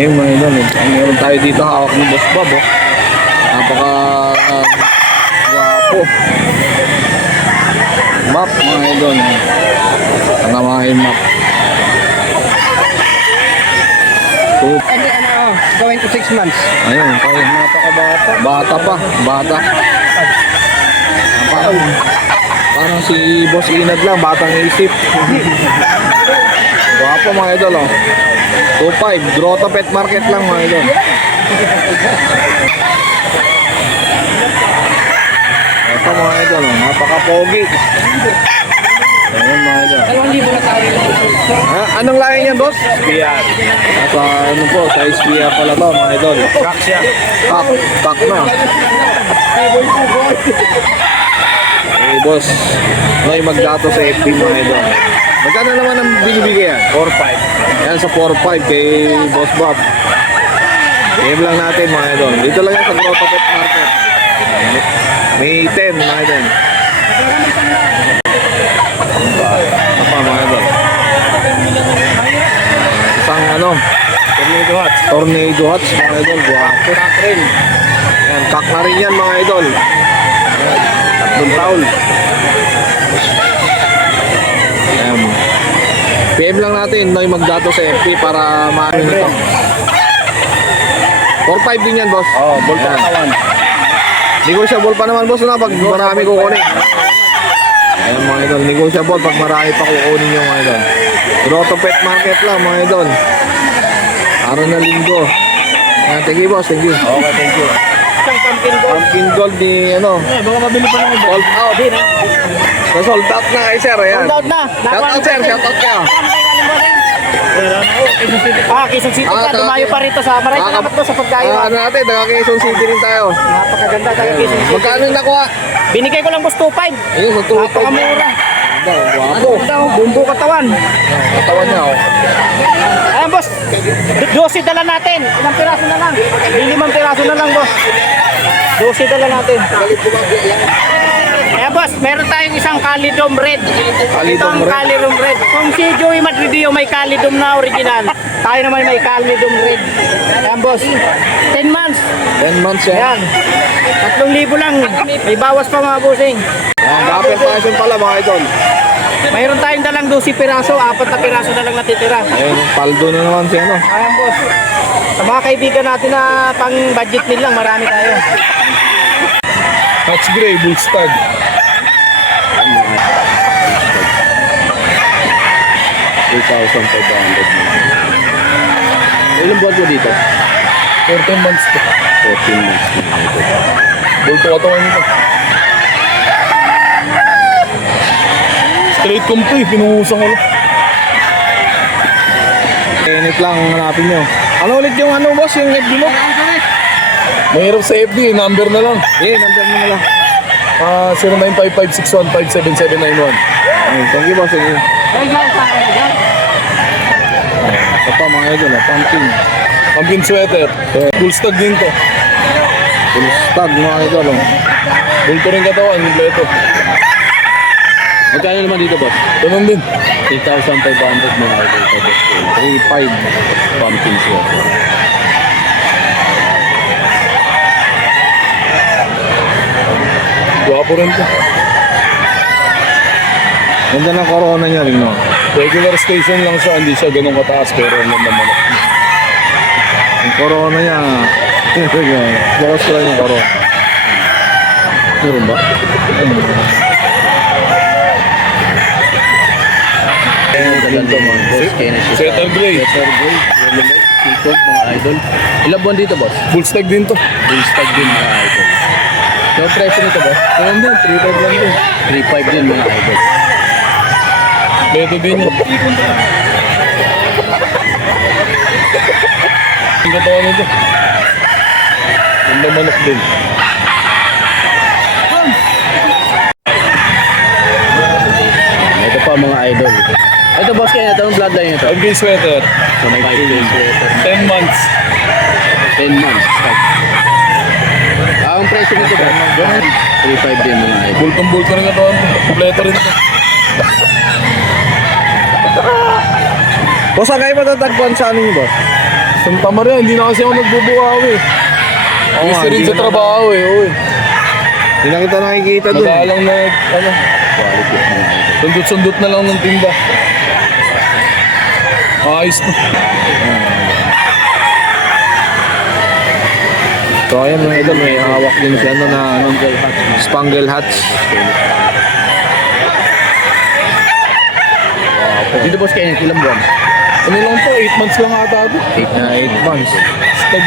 Ayun mga idol, meron tayo dito hawak ni Boss Bob, oh. Napaka guwapo. Map mga idol. Ang namahin map. And going to 6 months. Ayun, kaya napakabata. Bata pa, bata. Parang si Boss Inad lang, batang isip. Guwapo mga idol, oh. 2.5, Grotto Pet Market lang mga idol. Ito mga idol, oh. Napaka-pogi. Ayun mga idol. 2,000 na tayo. Anong lahi niyan, boss? SPR. Sa ano po, sa SPR pala to mga idol. Crack siya. Pack na. Eh boss, may magdato sa FB mga idol. Magkano naman ang binibigay yan? 4,500. Yan sa 4.5 kay Boss Bob. Game lang natin mga idol. Dito lang yan sa Grotto Pet Market. May 10 mga idol. Ito pa mga idol. Isang ano, Tornado Hats. Tornado Hats mga idol. Guwapo. Crack rin. Yan, kak na rin yan mga idol. Tatlong taon. Ayan. PM lang natin, Noy magdato sa FP para maano nito. 4.5 din yan, boss. Oh, ball pa Ayan. katawan. Negotiable pa naman, boss, na pag marami kukunin. Ayan mga idol, negotiable pag marami pa kukunin yung mga idol. Grotto Pet Market lang mga idol. Araw na linggo. Ayan, thank you, boss, thank you. Okay, thank you. Isang pumpkin gold. Pumpkin gold ni ano, Eh, baka mabili pa ng iba. sold out. Din ha. Sold out na kay sir, ayan. Sold out na. Shout out sir, shout out ka. Quezon City Ah, ka. Tumayo pa rito sa Maray. Salamat po sa pagkain. Ano natin, taga Quezon City rin tayo. Napakaganda tayo Quezon City. Magkano yung nakuha? Binigay ko lang boss 2,500. Ayun, sa 2.5. Napakamura. Guwapo. Bumbo katawan. Katawan niya, oh. Ayan boss. 12 dala natin. Ilang piraso na lang? 5 piraso na lang boss. 12 dala natin. Ayan boss, meron tayong isang Calidom Red. Calidom Itong Red. Calidom Red. Kung si Joey Madridio may Calidom na original, tayo naman may Calidom Red. Ayan boss, 10 months. 10 months yan. Ayan, 3,000 lang. May bawas pa mga bossing. Yan, Dapper Fashion pala mga idol. Mayroon tayong dalang 12 piraso, 4 na piraso na lang natitira. Ayun, paldo na naman siya, no? Ayan boss. Sa mga kaibigan natin na pang budget meal lang, marami tayo. Hatch Gray, Bullstag. 3,500. Ilang buwan mo dito? 14 months to. 14 months. Bulto katawan nito. Straight kong to eh, pinuhusang ko lang. Init lang ang hanapin nyo. Ano ulit yung ano, boss? Yung FB mo? Mahirap sa FB, number na lang. Eh, number mo na lang. 0955-615-7791. Ayun, thank you, boss. Thank you. Ito pa mga idol, pumpkin. Pumpkin sweater. Full stag din to. Full stag mga idol. Oh. Bulto rin katawan, kompleto. Magkano naman dito, boss? Ganun din. 3,500 mga idol. 3,500 pumpkin sweater. Guwapo rin to. Ganda ng corona niya rin, no? Regular station lang siya, hindi siya ganun kataas pero ano naman. Yung corona niya, bawas ko lang yung corona. Meron ba? Ganda mga boss, kaya na siya Sweater gray. Sweater gray, yellow light, peacock mga idol. Ilang buwan dito boss? Full stag din to. Full stag din mga idol. So presyo nito boss? Ganun din, 3.5 lang din. 3,500 din mga idol. Beto din yun. Yung katawan nito. Yung manok din. Ito pa mga idol. Ito boss, kaya ito ang bloodline nito. Pumpkin sweater. So may 5 days sweater. 10 months. 10 months. Ang presyo nito boss? 3,500 din mga idol. Bultong-bulto rin katawan to. Kompleto rin to. Boss, ang kayo matatagpuan sa ano niyo, boss? Santa Maria, hindi na kasi ako nagbubuhawi. Oo nga, Busy rin hindi sa na- trabaho eh. Uy. Hindi na kita nakikita dun. Madalang na, ano, sundot-sundot na lang ng tinda. Ayos na. So ayan mga idol, may hawak din siya ano na Spangle Hats. Dito boss Kenneth, ilang buwan? Ano lang to, 8 months lang ata ito. 8 months. Stag.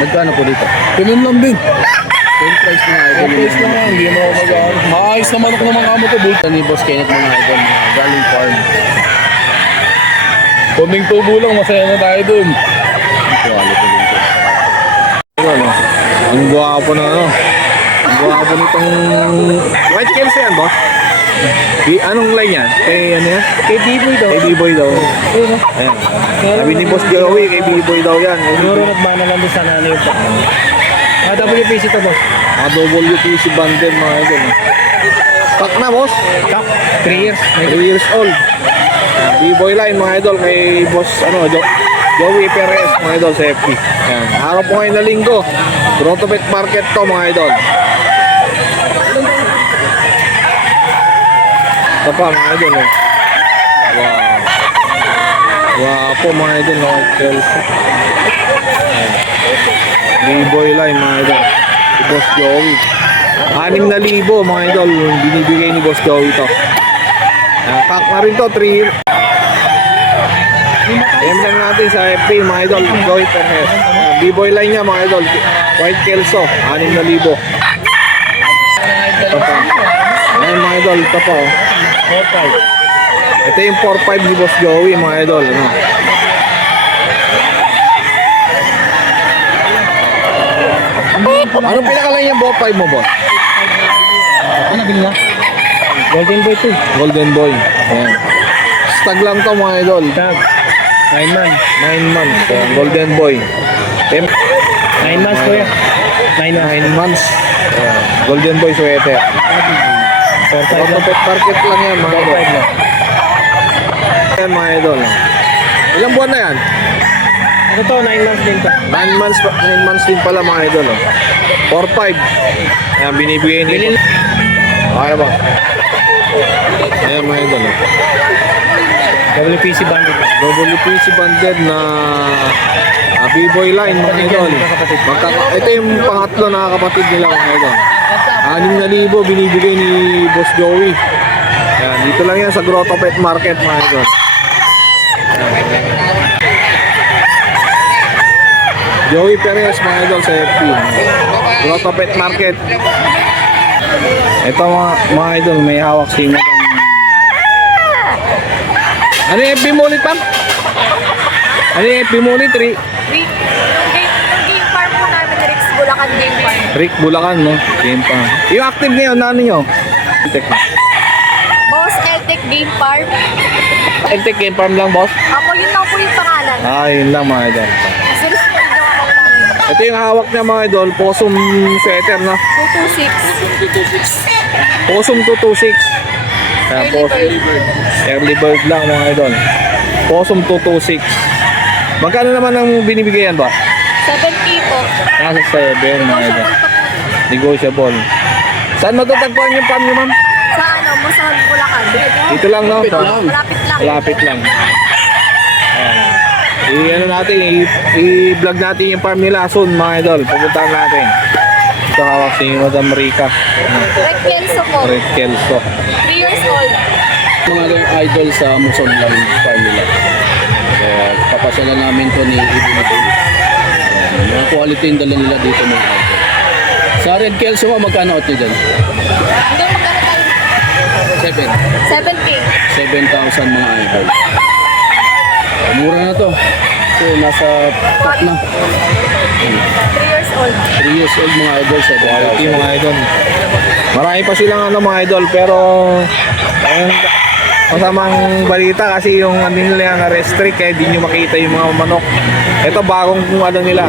Magkano po dito? Ganun lang din. Same price mga idol. Price lang yan, hindi mo mag-ano. Maayos naman ako ng mga amo to, bull. Ito ni boss Kenneth mga idol, mga galing farm. Kunting tubo lang, masaya na tayo dun. Quality din po. Ito no. Ang gwapo na ano. Ang gwapo nitong White Kills yan, boss. Anong line yan? Kay ano yan? Kay B-Boy daw. Kay B-Boy daw. Ayun, no? Ayan. Sabi ni Boss Joey, kay B-Boy daw yan. Siguro nagmana lang din sa nanay yung pak. WPC to, boss. Mga WPC bundle mga idol. Pak na, boss. Kak, 3 years. 3 years old. B-Boy line mga idol kay Boss Joey Perez mga idol sa FB. Ayan. Araw po ngayon na linggo. Grotto Pet Market to mga idol. Ito pa mga idol. Oh. Wow. Wow po mga idol. No? B-Boy line mga idol. Si Boss Joey. 6,000 mga idol. Binibigay ni Boss Joey to. Kak na rin to, 3 years. PM lang natin sa FB mga idol, Joey Perez. B-boy line niya mga idol, White Kelso, 6,000. Ito pa. Ayan mga idol, ito pa. 4-5. Ito yung 4-5 ni Boss Joey mga idol. Ano? Anong pinakalan yung 4-5 mo, boss? Ano binila? Golden Boy 2. Golden Boy. Ayan. Stag lang to mga idol. Tag. 9 months. 9 months. Ayan, Golden Boy. 9 months kuya. 9 months. 9 months. Ayan, Golden Boy sweater. 4-5 Auto lang. pet market lang yan mga idol. 4-5 lang. Ayan mga idol. Ilang buwan na yan? Ano to? 9 months din to. 9 months, 9 months din pala mga idol. 4-5. Ayan, binibigay ni. Okay ba? Ayan mga idol. WPC bandit. WPC banded na B-boy line mga idol. Ito yung pangatlo na kapatid nila mga idol. 6,000 binibigay ni Boss Joey. Ayan, dito lang yan sa Grotto Pet Market mga idol. Ayan. Joey Perez mga idol sa FB. Grotto Pet Market. Ito mga idol, may hawak si Madam. Ano yung FB mo ulit, Pam? Ano yung FB mo ulit? Yung game farm po namin, Rex Bulacan Game Farm. Rick Bulacan, no? Game pa. Yung active ngayon, na ano nyo? Boss Eltec Game Farm. Entek Game Farm lang, boss? Ako, yun lang po yung pangalan. Yun lang mga idol. Serious po yung gawa ko namin. Ito yung hawak niya mga idol, Possum sweater, no? 226. Possum 226. Ayan, Early bird lang mga idol. Possum 226. Magkano naman ang binibigay yan ba? 7K po. Nasa 7 mga idol. Negotiable. Saan matatagpuan yung farm niyo, ma'am? Sa ano, Musang Bulacan. Dito lang, no? Malapit lang. Malapit lang. Malapit lang. Ano natin, i-vlog natin yung farm nila soon mga idol. Pupuntahan natin. Ito hawak si Madam Rica. Red Kelso po. Red Kelso. 3 years old. Mga idol sa Muson lang farm nila. Kaya papasala namin to ni Ibon. Mga quality yung dala nila dito mga idol. Sa Red Kelso mo, magkano out nyo dyan? Hanggang magkano tayo? 7. 7K. 7,000 mga idol. Mura na to. So, nasa top na. 3 years old. 3 years old mga idol. Quality 7,000. mga idol. Marami pa silang ano mga idol pero ayun, masamang balita kasi yung ano nila na-restrict kaya di nyo makita yung mga manok. Ito bagong kung ano nila.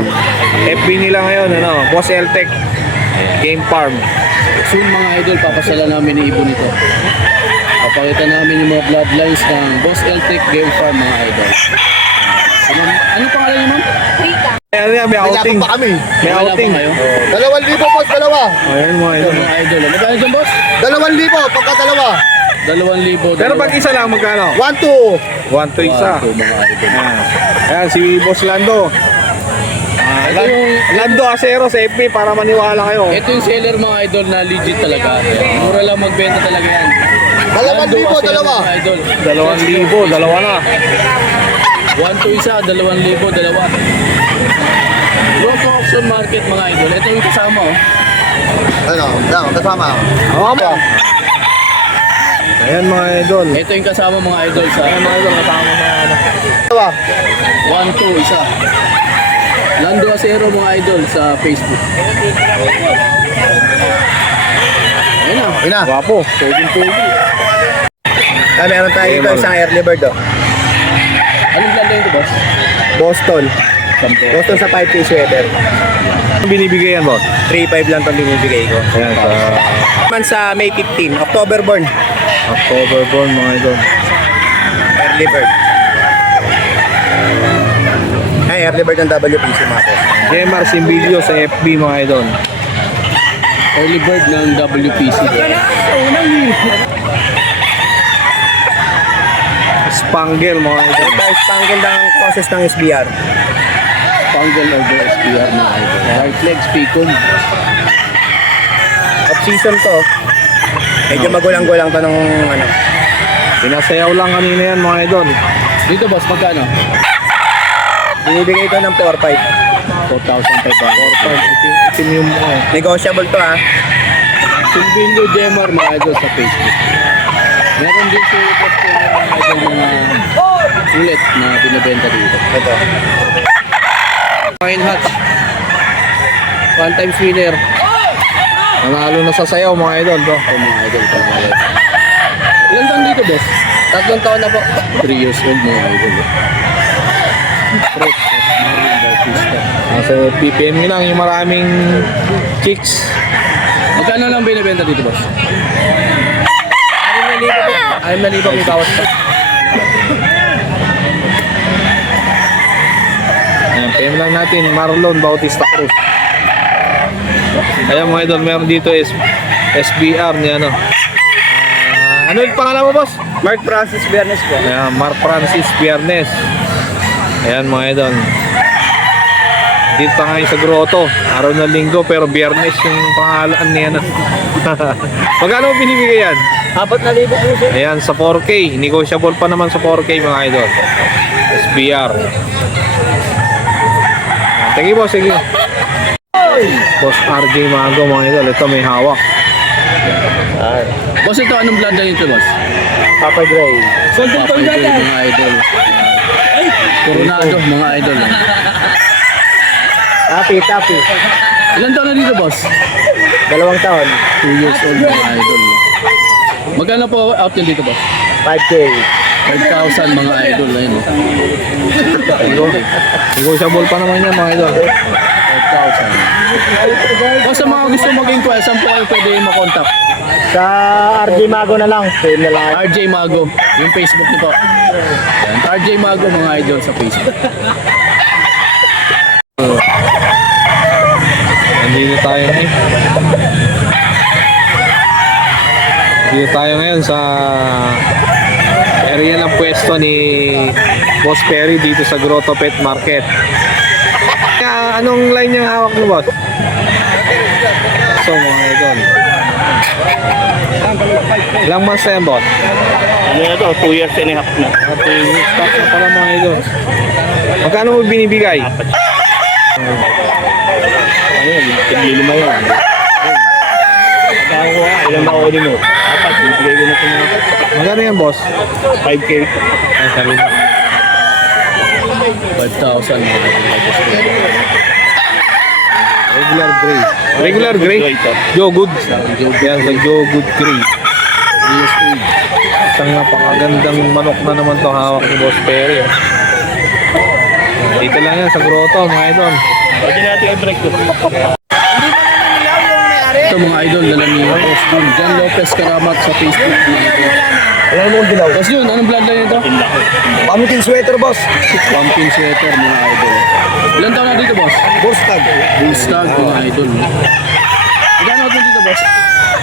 FB nila ngayon, ano, Boss Eltec Game Farm. Soon mga idol, papasala namin ni Ibon ito. Papakita namin yung mga bloodlines ng Boss Eltec Game Farm mga idol. Ano pangalan niyo ma'am? Ayan yan, may outing. Naglaban pa kami. May Wala outing. pa kayo? 2,000 boss, dalawa. Ayan mga idol. Mga idol. Magkano dyan, boss? 2,000 pagka dalawa. 2,000. Pero pag isa lang, magkano? 1,2. 1 to isa. Mga idol. Ayan. Ayan, si Boss Lando. Ito yung Lando Acero sa FB para maniwala kayo. Ito yung seller mga idol na legit talaga. Mura lang magbenta talaga yan. 2,000, Lando, dalawa. mga idol. 2,000, dalawa na. 1 to isa, 2,000, dalawa. Roto Auction Market mga idol. Ito yung kasama oh. Ano, lang, kasama. Oo mo. Ayan mga idol. Ito yung kasama mga idol sa Mga idol, kasama na ano. Dalawa. 1 to isa. Lando Acero mga idol sa Facebook. Ayun na. Okay na. Guwapo. Meron tayo dito isang early bird, Anong blanda yun ito, boss? Boston. Sampo. Boston sa 5K sweater. Ano binibigay yan, boss? 3,500 lang itong binibigay ko. Ayan, sa Man sa May 15, October born. October born mga idol. Early bird. Ay, early bird ng WPC mga boss. Jemar Simbilio sa FB mga idol. Early bird ng WPC. Spangle mga idol. Ito ay spangle ng process ng SBR. Fungal over SPR mga idol. Dark legs, picom. Off-season to. Medyo magulang-gulang to ng ano. Pinasayaw lang kanina yan mga idol. Dito boss, magkano? Binibigay ko ng 4,500. 4,500. Itim yung Negotiable to ha. Silvino Jemar mga idol sa Facebook. Meron din si Boss Jemar mga idol mga ulit na binibenta dito. Ito. Fine Hatch. One times winner. nanalo na sa sayaw mga idol. To. Ito mga idol pa mga idol. Ilan taon dito boss? 3 taon na po. 3 years old mga idol. Fruit. Marine Bautista. Nasa PPM nyo lang yung maraming chicks. Magkano lang binibenta dito boss? 6,000 po. 6,000 may bawas pa. Ayan, PM lang natin, Marlon Bautista Cruz. Ayan mga idol, meron dito is SBR niya ano. Ano yung pangalan mo boss? Mark Francis Bernes po. Ayan, Mark Francis Viernes. Ayan mga idol. Dito pa ngayon sa grotto. Araw na linggo pero Biyernes yung pangalan niya na. Magkano mo binibigay yan? 4,000 po sir. Ayan, sa 4K. Negotiable pa naman sa 4K mga idol. SBR. Sige boss, sige. Boss RJ Mago mga idol. Ito may hawak. Boss ito, anong blanda nito boss? Papa Gray. Papa Idol mga idol. Coronado mga idol. Tapi. Ilan taon na dito boss? 2 taon. 2 years old mga idol. Magkano po out nyo dito boss? 5K. 5,000 mga idol. Ayun. Negotiable pa naman yan mga idol. 5,000. O sa mga gusto mag-inquire, saan po kayo pwede makontakt? Sa RJ Mago na lang. Same na lang. RJ Mago, yung Facebook nito. Yan, RJ Mago mga idol sa Facebook. Nandito tayo ngayon. Dito tayo ngayon sa area ng pwesto ni Boss Perry dito sa Grotto Pet Market. Anong line yung hawak mo, boss? So mga idol. Ilang months na yan, boss? Ano na to? 2 years and a half na. Stop na pala mga idol. Magkano mo binibigay? Ano yan? Tiglilima yan. Nakakuha, ilang makukunin mo? 4, bibigay ko na ito mga Magkano yan, boss? 5K. Ay, sabi na. 5,000 mga idol. Regular gray. Regular gray? Ito. Joe Good. Yan sa Joe Good Gray. 3 years old. Isang napakagandang manok na naman to hawak ni Boss Perry. Oh. Dito lang yan sa grotto mga idol. Pwede natin i-break to. Ito mga idol, dala ni Boss Jun. John Lopez Karamat sa Facebook. Alam mo kung dilaw. Boss Jun, anong blanda nito? Pumpkin sweater, boss. Pumpkin sweater mga idol. Ilan taon na dito, boss? Bostag. Bullstag, mga idol. Magkano natin dito, boss?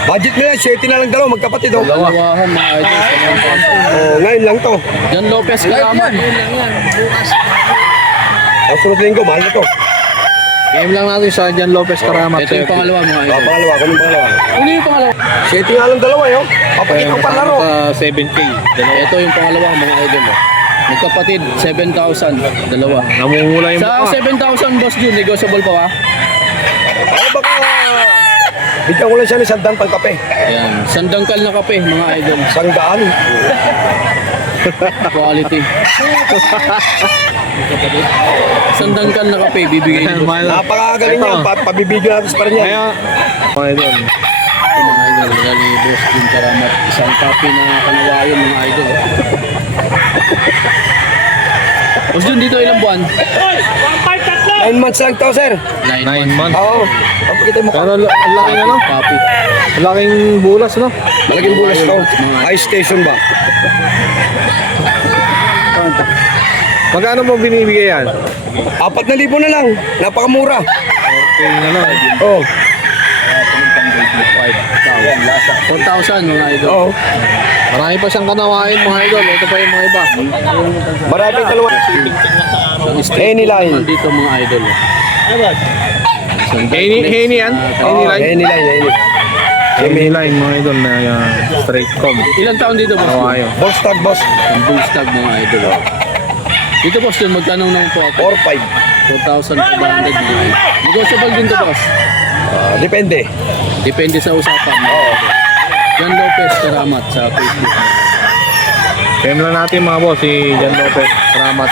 Budget nila, 7 na lang dalawa, magkapatid oh. Dalawahan, mga idol. Oh, ngayon lang to. Jan Lopez, Karamat. Ang sunod linggo, mahal na to. Game lang natin sa Jan Lopez Karamat. Ito yung pangalawa, mga idol. Pangalawa, kunin pangalawa. Ano yung pangalawa? 7 nga lang dalawa yun. Papakit ko palaro. 7K. Ito yung pangalawa, mga idol. Magkapatid, 7,000. Dalawa. Namumula yung Sa mukha. 7,000, boss Jun, negotiable pa ba? Ay, baka... Bigyan ko lang siya ng sandang pangkape. Ayan. Sandangkal na kape, mga idol. Sanggaan. Quality. Sandangkal na kape, bibigay ni boss. Napakagaling Ito. niya. Pabibigyan natin sa parang Kaya, mga idol. Ito, mga idol, gali boss Jun Karamat. Isang kape na kanawayon, mga idol. Boss Jun, dito ilang buwan? 9 months lang to, sir. 9 months. Oo. Papakita mo Pero ka. ang laki ano? Kape. Ang laking bulas, no? Malaking bulas to. High station ba? Magkano mo binibigay yan? 4,000 na lang. Napakamura. Okay na lang. Oo. 4,000, mga idol. Oo. Marami pa siyang kanawain, mga idol. Ito pa yung mga iba. Maraming dalawa. Isang straight Any line. naman dito, mga idol. Isang Henny yan? Henny Oo, line? Henny line, Henny. Henny line, mga idol na straight com. Ilang taon dito, boss? Kawayo. Boss tag, boss. Ang bullstag, mga idol. Oh. Dito, boss, yun, magtanong naman po ako. 4-5. 4,500, mga idol. Negotiable din to, boss. Depende. Depende sa usapan. Oo. Jan Lopez, Karamat sa Facebook. Game lang natin mga boss, si Jan Lopez. Salamat.